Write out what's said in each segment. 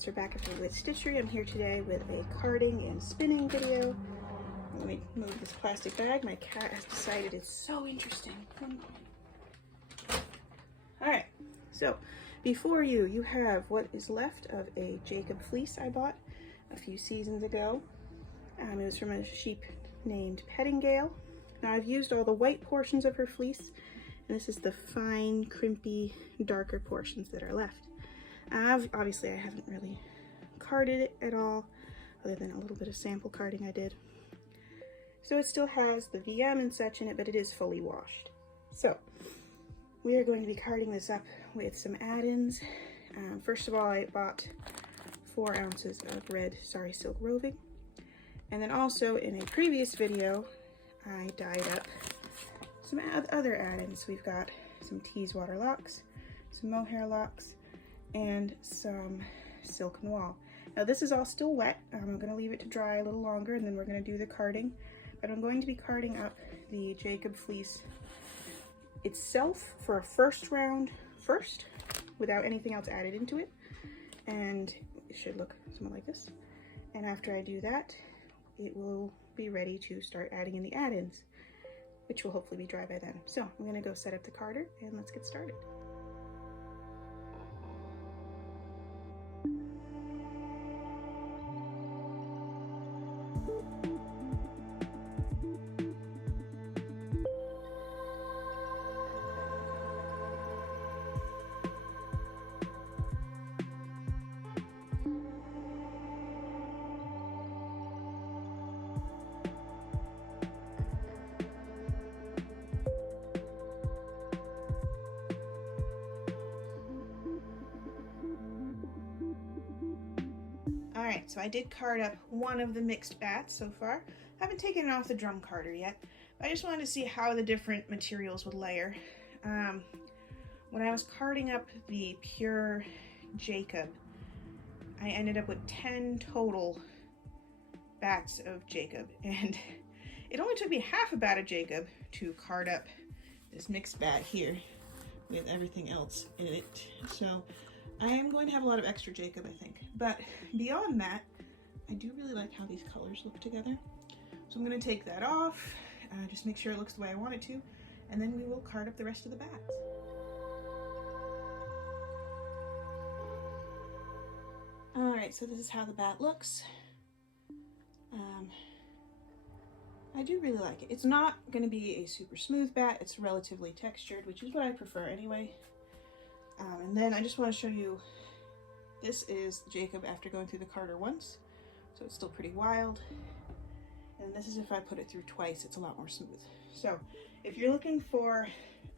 Dancer back at me with Stitchery. I'm here today with a carding and spinning video. Let me move this plastic bag. My cat has decided it's so interesting. Alright, so before you have what is left of a Jacob fleece I bought a few seasons ago. It was from a sheep named Pettingale. Now I've used all the white portions of her fleece, and this is the fine, crimpy, darker portions that are left. Obviously I haven't really carded it at all, other than a little bit of sample carding I did. So it still has the VM and such in it, but it is fully washed. So we are going to be carding this up with some add-ins. First of all, I bought 4 ounces of red Sari Silk roving. And then also in a previous video, I dyed up some other add-ins. We've got some Teeswater locks, some mohair locks, and some silk noir. Now this is all still wet. I'm going to leave it to dry a little longer, and then we're going to do the carding. But I'm going to be carding up the Jacob fleece itself for a first round first, without anything else added into it. And it should look something like this. And after I do that, it will be ready to start adding in the add-ins, which will hopefully be dry by then. So I'm going to go set up the carder and let's get started. Alright, so I did card up one of the mixed bats so far. I haven't taken it off the drum carder yet, but I just wanted to see how the different materials would layer. When I was carding up the pure Jacob, I ended up with 10 total bats of Jacob, and it only took me half a bat of Jacob to card up this mixed bat here with everything else in it. So I am going to have a lot of extra Jacob, I think. But beyond that, I do really like how these colors look together. So I'm going to take that off, just make sure it looks the way I want it to, and then we will card up the rest of the bats. Alright, so this is how the bat looks. I do really like it. It's not going to be a super smooth bat. It's relatively textured, which is what I prefer anyway. And then I just want to show you, this is Jacob after going through the carder once, so it's still pretty wild. And this is if I put it through twice, it's a lot more smooth. So if you're looking for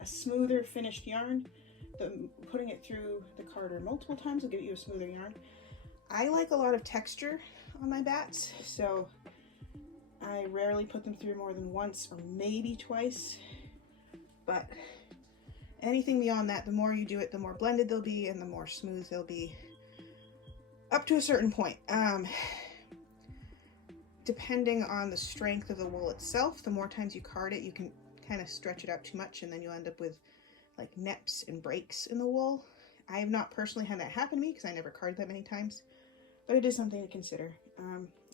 a smoother finished yarn, putting it through the carder multiple times will give you a smoother yarn. I like a lot of texture on my bats, so I rarely put them through more than once or maybe twice, but anything beyond that, the more you do it, the more blended they'll be and the more smooth they'll be, up to a certain point. Depending on the strength of the wool itself, the more times you card it, you can kind of stretch it out too much, and then you'll end up with like neps and breaks in the wool. I have not personally had that happen to me because I never carded that many times, but it is something to consider.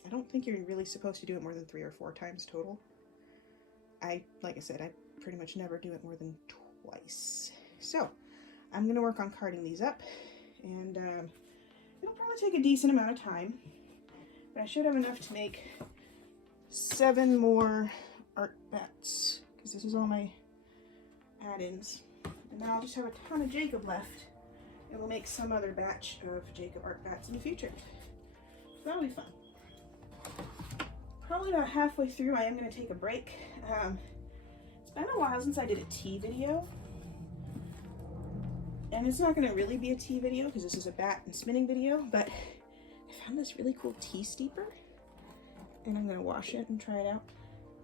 I don't think you're really supposed to do it more than 3 or 4 times total. Like I said, I pretty much never do it more than twice. So I'm going to work on carding these up, and it'll probably take a decent amount of time, but I should have enough to make 7 more art bats, because this is all my add-ins. And now I'll just have a ton of Jacob left, and we'll make some other batch of Jacob art bats in the future. So that'll be fun. Probably about halfway through I am going to take a break. It's been a while since I did a tea video, and it's not going to really be a tea video because this is a bat and spinning video, but I found this really cool tea steeper, and I'm going to wash it and try it out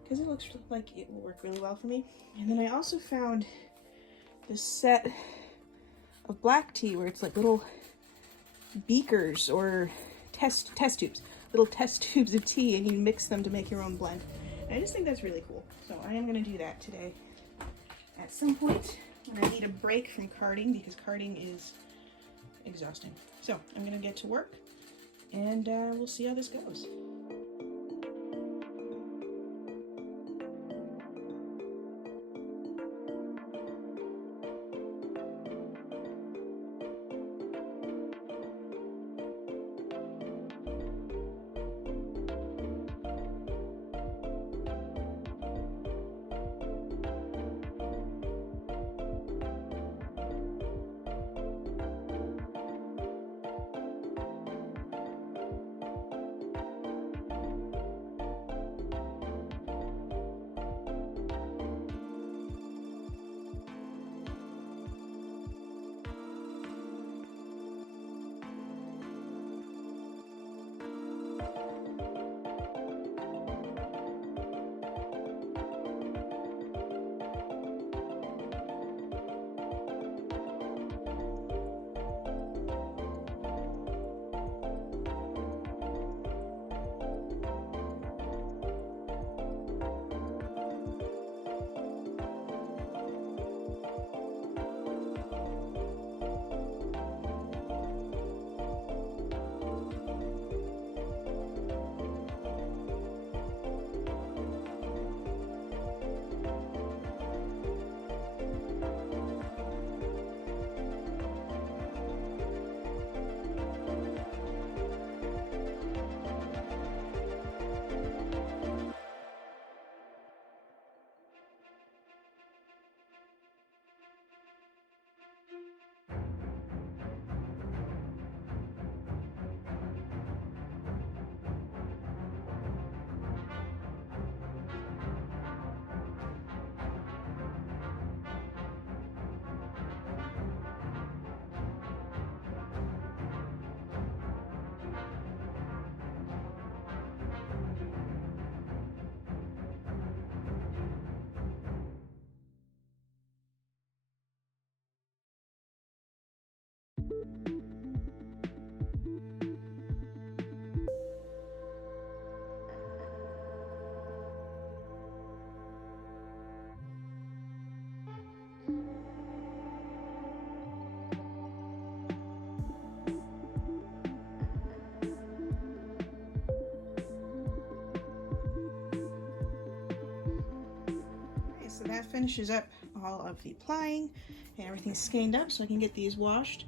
because it looks like it will work really well for me. And then I also found this set of black tea where it's like little beakers or test tubes, little test tubes of tea, and you mix them to make your own blend. And I just think that's really cool. So I am going to do that today at some point when I need a break from carding, because carding is exhausting. So I'm gonna get to work, and we'll see how this goes. So that finishes up all of the plying, and everything's skeined up so I can get these washed.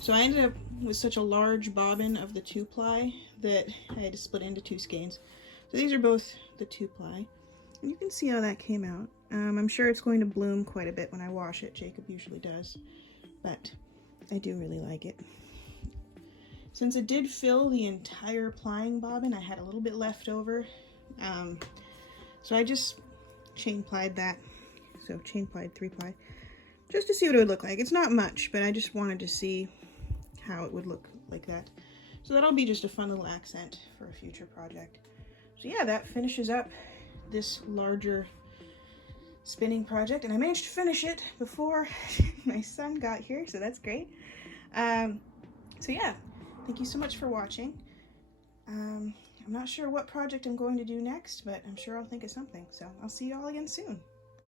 So I ended up with such a large bobbin of the 2-ply that I had to split into 2 skeins. So these are both the 2-ply, and you can see how that came out. I'm sure it's going to bloom quite a bit when I wash it. Jacob usually does, but I do really like it. Since it did fill the entire plying bobbin, I had a little bit left over, so I just chain plied that. So chain plied 3-ply, just to see what it would look like. It's not much, but I just wanted to see how it would look like that. So that'll be just a fun little accent for a future project. So yeah, that finishes up this larger spinning project, and I managed to finish it before my son got here, so that's great. So yeah, thank you so much for watching. I'm not sure what project I'm going to do next, but I'm sure I'll think of something. So I'll see you all again soon.